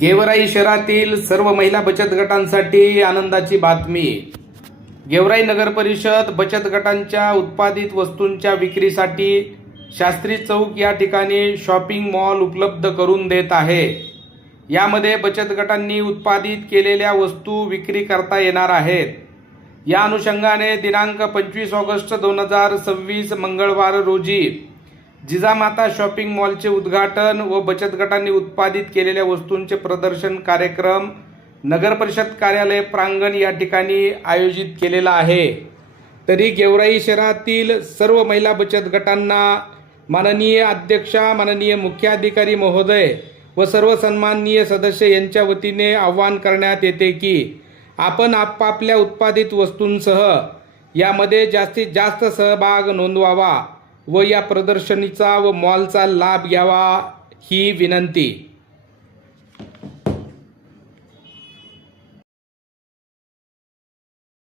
गेवराई शहरातील सर्व महिला बचत गटांसाठी आनंदाची बातमी। गेवराई नगर परिषद बचत गटांच्या उत्पादित वस्तूंच्या विक्रीसाठी शास्त्री चौक या ठिकाणी शॉपिंग मॉल उपलब्ध करून देत आहे। यामध्ये बचत गटांनी उत्पादित केलेल्या वस्तू विक्री करता येणार आहेत। या अनुषंगाने दिनांक 25 ऑगस्ट 2026 मंगळवार रोजी जिजामाता शॉपिंग मॉलचे उद्घाटन व बचत गटांनी उत्पादित केलेल्या वस्तूंचे प्रदर्शन कार्यक्रम नगर परिषद कार्यालय प्रांगण या ठिकाणी आयोजित केलेला आहे। तरी गेवराई शहरातील सर्व महिला बचत गटांना माननीय अध्यक्षा, माननीय मुख्याधिकारी महोदय व सर्व सन्माननीय सदस्य यांच्या वतीने आवाहन करण्यात येते की आपण आपापल्या उत्पादित वस्तूंसह यामध्ये जास्तीत जास्त सहभाग नोंदवावा व या प्रदर्शनीचा व मॉलचा लाभ घ्यावा ही विनंती।